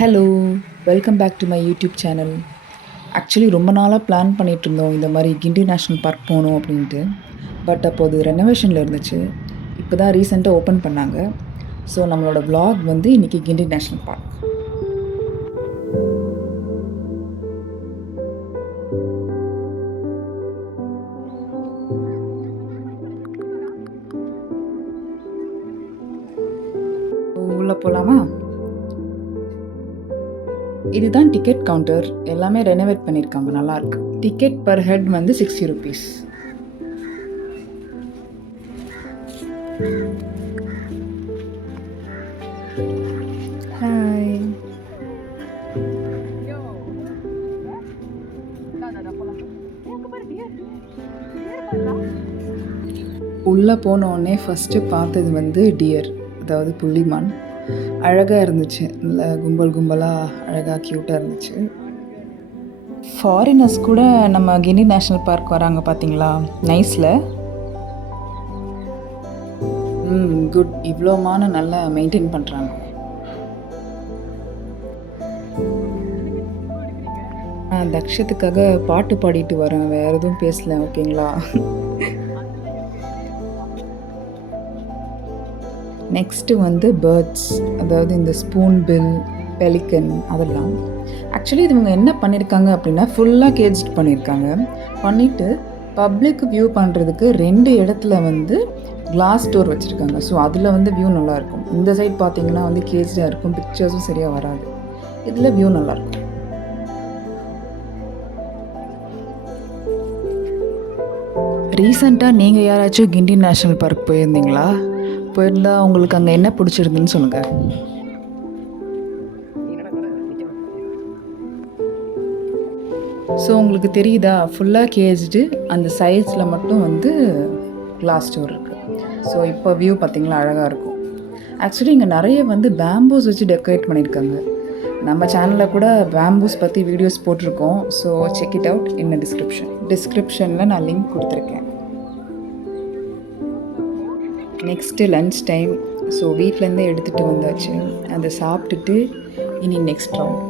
Hello! Welcome back to my YouTube channel. Actually ரொம்ப நாளாக plan பண்ணிகிட்ருந்தோம் இந்த மாதிரி கிண்டி நேஷ்னல் பார்க் போகணும் அப்படின்ட்டு. பட் அப்போது ரெனோவேஷனில் இருந்துச்சு. இப்போ தான் ரீசெண்டாக ஓப்பன் பண்ணாங்க. ஸோ நம்மளோட விளாக் வந்து இன்றைக்கி கிண்டி நேஷ்னல் பார்க். உள்ளே போகலாமா? இதுதான் டிக்கெட் கவுண்டர். எல்லாமே ரெனோவேட் பண்ணியிருக்காங்க, நல்லாயிருக்கு. டிக்கெட் பர் ஹெட் வந்து 60 rupees. ஹாய். உள்ளே போனோடனே ஃபஸ்ட்டு பார்த்தது வந்து டியர், அதாவது புள்ளிமான். அழகாக இருந்துச்சு, நல்ல கும்பல் கும்பலாக அழகாக க்யூட்டாக இருந்துச்சு. ஃபாரினர்ஸ் கூட நம்ம கிண்டி நேஷ்னல் பார்க் வராங்க பார்த்தீங்களா, நைஸில். குட். இவ்வளோ மானை நல்லா மெயின்டைன் பண்ணுறாங்க. தக்ஷத்துக்காக பாட்டு பாடிட்டு வரேன், வேறு எதுவும் பேசல, ஓகேங்களா? நெக்ஸ்ட்டு வந்து பேர்ட்ஸ், அதாவது இந்த ஸ்பூன் பில், பெலிக்கன், அதெல்லாம். ஆக்சுவலி இது இவங்க என்ன பண்ணியிருக்காங்க அப்படின்னா, ஃபுல்லாக கேஜ்ட் பண்ணிவிட்டு பப்ளிக் வியூ பண்ணுறதுக்கு 2 இடத்துல வந்து கிளாஸ் டோர் வச்சுருக்காங்க. ஸோ அதில் வந்து வியூ நல்லாயிருக்கும். இந்த சைட் பார்த்திங்கன்னா வந்து கேஜ்டாக இருக்கும், பிக்சர்ஸும் சரியாக வராது. இதில் வியூ நல்லாயிருக்கும். ரீசெண்டாக நீங்கள் யாராச்சும் கிண்டி நேஷ்னல் பார்க் போயிருந்தீங்களா? போயிருந்தா உங்களுக்கு அங்கே என்ன பிடிச்சிருந்துன்னு சொல்லுங்கள். ஸோ உங்களுக்கு தெரியுதா, ஃபுல்லாக கேஜ்டு, அந்த சைட்ஸில் மட்டும் வந்து கிளாஸ் டோர் இருக்குது. ஸோ இப்போ வியூ பார்த்திங்களா அழகாக இருக்கும். ஆக்சுவலி இங்கே நிறைய வந்து பேம்பூஸ் வச்சு டெக்கரேட் பண்ணியிருக்காங்க. நம்ம சேனலில் கூட பேம்பூஸ் பற்றி வீடியோஸ் போட்டிருக்கோம். So check it out in டிஸ்கிரிப்ஷனில் நான் லிங்க் கொடுத்துருக்கேன். Next lunch time. ஸோ வீட்டிலேருந்தே எடுத்துகிட்டு வந்தாச்சு. அதை சாப்பிட்டுட்டு இனி நெக்ஸ்ட் ரவுண்ட்.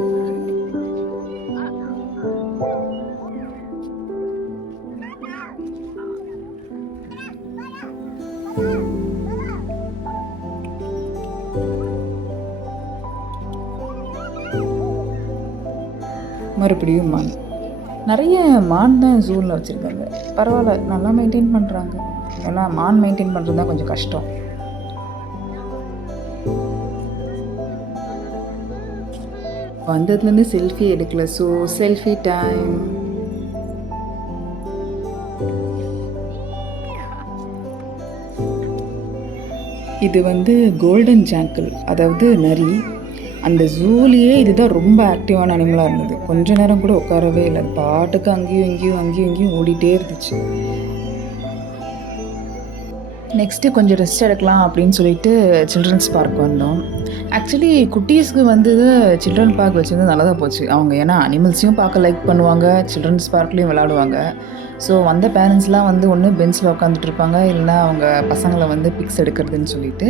மறுபடியும் மான். நிறைய மான் தான் ஜூவில் வச்சுருக்காங்க. பரவாயில்ல, நல்லா மெயின்டைன் பண்ணுறாங்க. ஏன்னா மான் மெயின்டைன் பண்ணுறது தான் கொஞ்சம் கஷ்டம். வந்ததுலேருந்து செல்ஃபி எடுக்கல. So selfie time. இது வந்து கோல்டன் ஜாங்கிள், அதாவது நரி. அந்த ஜூலேயே இதுதான் ரொம்ப ஆக்டிவான அனிமலாக இருந்தது. கொஞ்ச நேரம் கூட உட்காரவே இல்லை, பாட்டுக்கு அங்கேயும் இங்கேயும் ஓடிட்டே இருந்துச்சு. நெக்ஸ்ட்டு கொஞ்சம் ரெஸ்ட் எடுக்கலாம் அப்படின்னு சொல்லிட்டு சில்ட்ரன்ஸ் பார்க் வந்தோம். ஆக்சுவலி குட்டீஸ்க்கு வந்து சில்ட்ரன் பார்க் வச்சுருந்து நல்லா தான் போச்சு. அவங்க ஏன்னா அனிமல்ஸையும் பார்க்க லைக் பண்ணுவாங்க, சில்ட்ரன்ஸ் பார்க்லேயும் விளையாடுவாங்க. ஸோ வந்த பேரண்ட்ஸ்லாம் வந்து ஒன்று பெஞ்சில் உட்காந்துட்டு இருப்பாங்க, இல்லைனா அவங்க பசங்களை வந்து பிக்ஸ் எடுக்கிறதுன்னு சொல்லிட்டு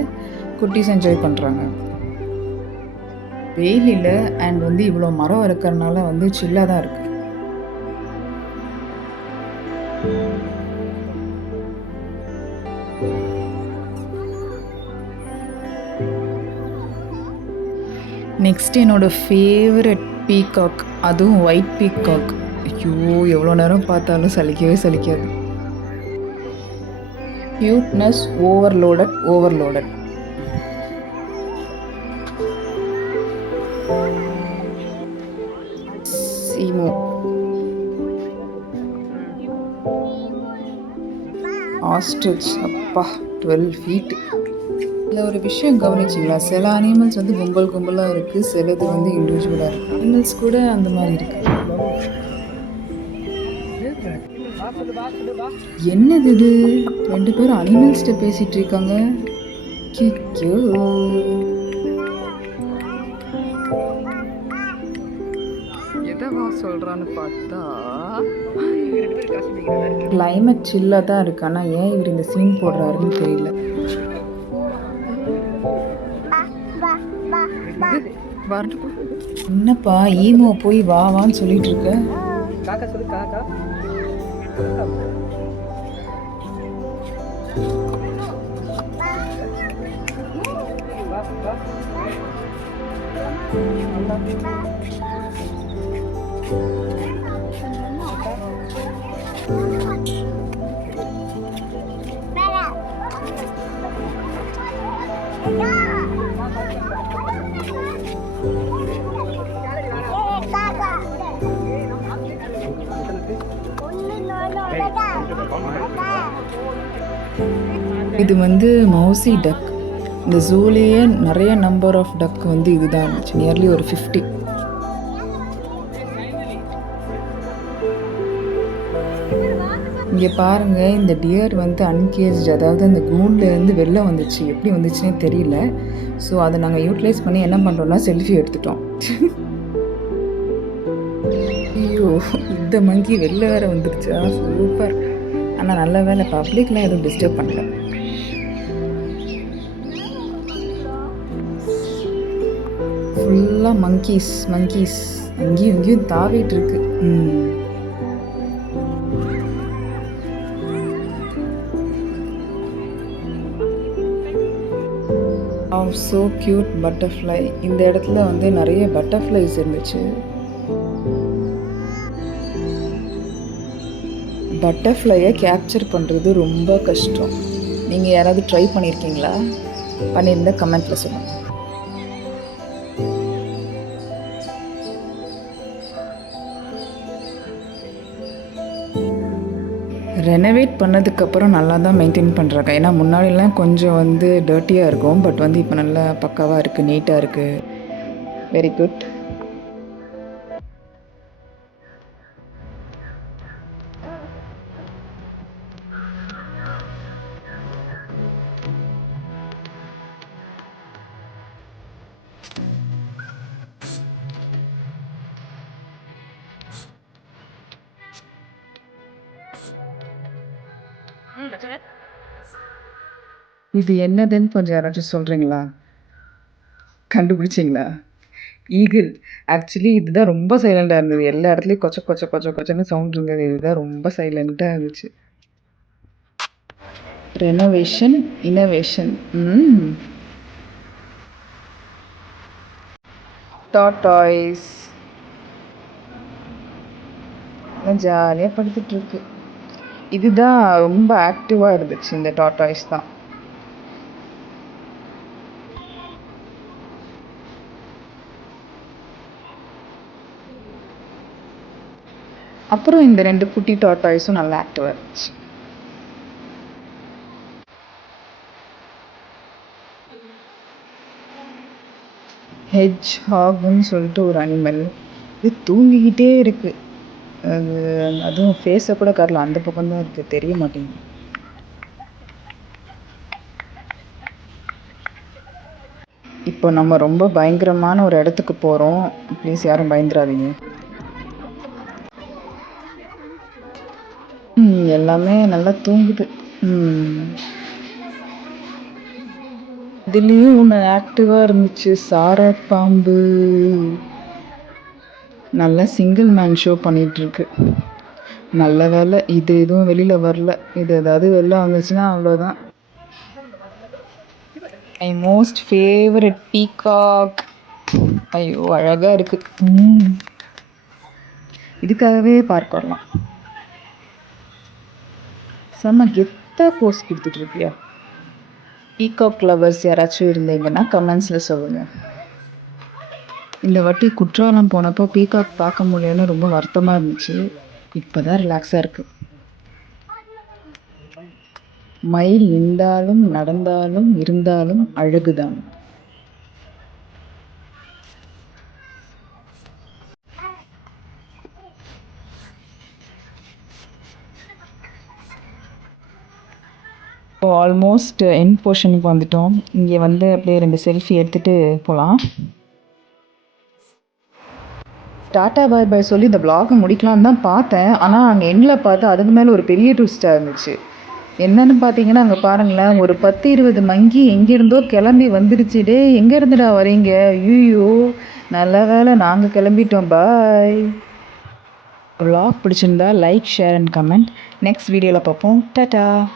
குட்டீஸ் என்ஜாய் பண்ணுறாங்க. வெயில் இல்லை, அண்ட் வந்து இவ்வளோ மரம் இருக்கிறதுனால வந்து சில்லாக தான் இருக்குது. நெக்ஸ்ட் என்னோடய ஃபேவரட் பீகாக், அதுவும் ஒயிட் பீகாக். ஐயோ, எவ்வளோ நேரம் பார்த்தாலும் சலிக்காது. Cuteness overloaded. சீமோ. ஆஸ்ட்ரிச், அப்பா 12 feet. இதில் ஒரு விஷயம் கவனிச்சிங்களா, சில அனிமல்ஸ் வந்து கும்பலாக இருக்குது, சிலது வந்து இண்டிவிஜுவலாக இருக்குது. அனிமல்ஸ் கூட அந்த மாதிரி இருக்குது. என்னது இது, 2 பேரும் அனிமல்ஸ்கிட்ட பேசிகிட்டு இருக்காங்க. எதவா சொல்கிறான்னு பார்த்தா கிளைமேட் சில்லாக தான் இருக்குது. ஆனால் ஏன் இவர் இந்த சீன் போடுறாருன்னு தெரியல. என்னப்பா ஈமோ போய் வா வான்னு சொல்லிட்டு இருக்க? காக்கா சொல்லு காக்கா. வா வா. இது வந்து மௌசி டக். இந்த ஜூலேயே நிறைய நம்பர் ஆஃப் டக் வந்து இதுதான் இருந்துச்சு, நியர்லி ஒரு 50. இங்கே பாருங்கள், இந்த டியர் வந்து அன்கேஜ், அதாவது அந்த கூண்ட்லேருந்து வெளில வந்துச்சு. எப்படி வந்துச்சுன்னே தெரியல. ஸோ அதை நாங்கள் யூட்டிலைஸ் பண்ணி என்ன பண்ணுறோம்னா செல்ஃபி எடுத்துட்டோம். ஐயோ, இந்த மங்கி வெளில வேறு வந்துருச்சா, சூப்பர். ஆனால் நல்ல வேலை பப்ளிக்லாம் எதுவும் டிஸ்டர்ப் பண்ணல. ஃபுல்லாக மங்கீஸ் அங்கேயும் இங்கேயும் தாவிட்டு இருக்கு. So cute butterfly. இந்த இடத்துல வந்து நிறைய பட்டர்ஃப்ளைஸ் இருந்துச்சு. பட்டர்ஃப்ளையை கேப்சர் பண்ணுறது ரொம்ப கஷ்டம். நீங்கள் யாராவது ட்ரை பண்ணியிருக்கீங்களா? பண்ணியிருந்தா கமெண்ட்டில் சொல்லுங்கள். ரெனோவேட் பண்ணதுக்கப்புறம் நல்லா தான் மெயின்டைன் பண்ணுறாங்க. ஏன்னா முன்னாடிலாம் கொஞ்சம் வந்து டர்ட்டியாக இருக்கும். பட் வந்து இப்போ நல்லா பக்காவாக இருக்குது, நீட்டாக இருக்குது. Very good. இது என்னதுன்னு கொஞ்சம் யாராச்சும் சொல்கிறீங்களா? கண்டுபிடிச்சிங்களா? ஈகிள். ஆக்சுவலி இதுதான் ரொம்ப சைலண்டாக இருந்தது. எல்லா இடத்துலையும் கொச்ச கொச்ச கொச்ச கொச்சன்னு சவுண்ட் இருந்தது. இதுதான் ரொம்ப சைலண்ட்டாக இருந்துச்சு. Renovation, innovation. டாட்டாய்ஸ் ஜாலியாக படுத்துட்ருக்கு. இதுதான் ரொம்ப ஆக்டிவாக இருந்துச்சு, இந்த டாட்டாய்ஸ் தான். அப்புறம் இந்த 2 குட்டி டாட்டாய்ஸும் நல்லா ஆக்டிவாக இருந்துச்சு. ஹெட்ஜ் ஹாக்னு சொல்லிட்டு ஒரு அனிமல். இது தூங்கிக்கிட்டே இருக்குது. அதுவும் ஃபேஸை கூட காட்டல, அந்த பக்கம் தான் இருக்குது, தெரிய மாட்டேங்குது. இப்போ நம்ம ரொம்ப பயங்கரமான ஒரு இடத்துக்கு போகிறோம். ப்ளீஸ் யாரும் பயந்துடாதீங்க. எல்லாமே நல்லா தூங்குது. இதுலேயும் ஒன்று ஆக்டிவாக இருந்துச்சு, சாரப்பாம்பு. நல்லா சிங்கிள் மேன் ஷோ பண்ணிகிட்ருக்கு. நல்ல வேலை இது எதுவும் வெளியில் வரல. இது ஏதாவது வெளில வந்துச்சுன்னா அவ்வளோதான். My most favourite peacock. ஐயோ, அழகாக இருக்குது. இதுக்காகவே பார்க்க வரலாம். செம்ம கெத்தாக போஸ்ட் கொடுத்துட்ருக்கியா. பீகாக் லவர்ஸ் யாராச்சும் இருந்தீங்கன்னா கமெண்ட்ஸில் சொல்லுங்கள். இந்த வாட்டி குற்றாலம் போனப்போ பீகாக் பார்க்க முடியலன்னு ரொம்ப வருத்தமாக இருந்துச்சு. இப்போ தான் ரிலாக்ஸாக இருக்குது. மயில் நின்றாலும் நடந்தாலும் இருந்தாலும் அழகுதான். இப்போ ஆல்மோஸ்ட் எண்ட் போர்ஷனுக்கு வந்துட்டோம். இங்கே வந்து அப்படியே 2 செல்ஃபி எடுத்துகிட்டு போகலாம். டாட்டா பாய் பாய் சொல்லி இந்த வ்ளாகை முடிக்கலான்னு தான் பார்த்தேன். ஆனால் அங்கே எண்டில் பார்த்தா அதுக்கு மேலே ஒரு பெரிய ட்விஸ்ட்டாக இருந்துச்சு. என்னன்னு பார்த்தீங்கன்னா, அங்க பாருங்களேன், ஒரு 10, 20 மங்கி எங்கேருந்தோ கிளம்பி வந்துருச்சு. "டேய் எங்க இருந்துடா வரீங்க?" ஐய்யய்யோ! நல்ல வேளை நாங்க கிளம்பிட்டோம். பாய். விளாக் பிடிச்சிருந்தா like, share and comment. Next வீடியோல பார்ப்போம். டாடா.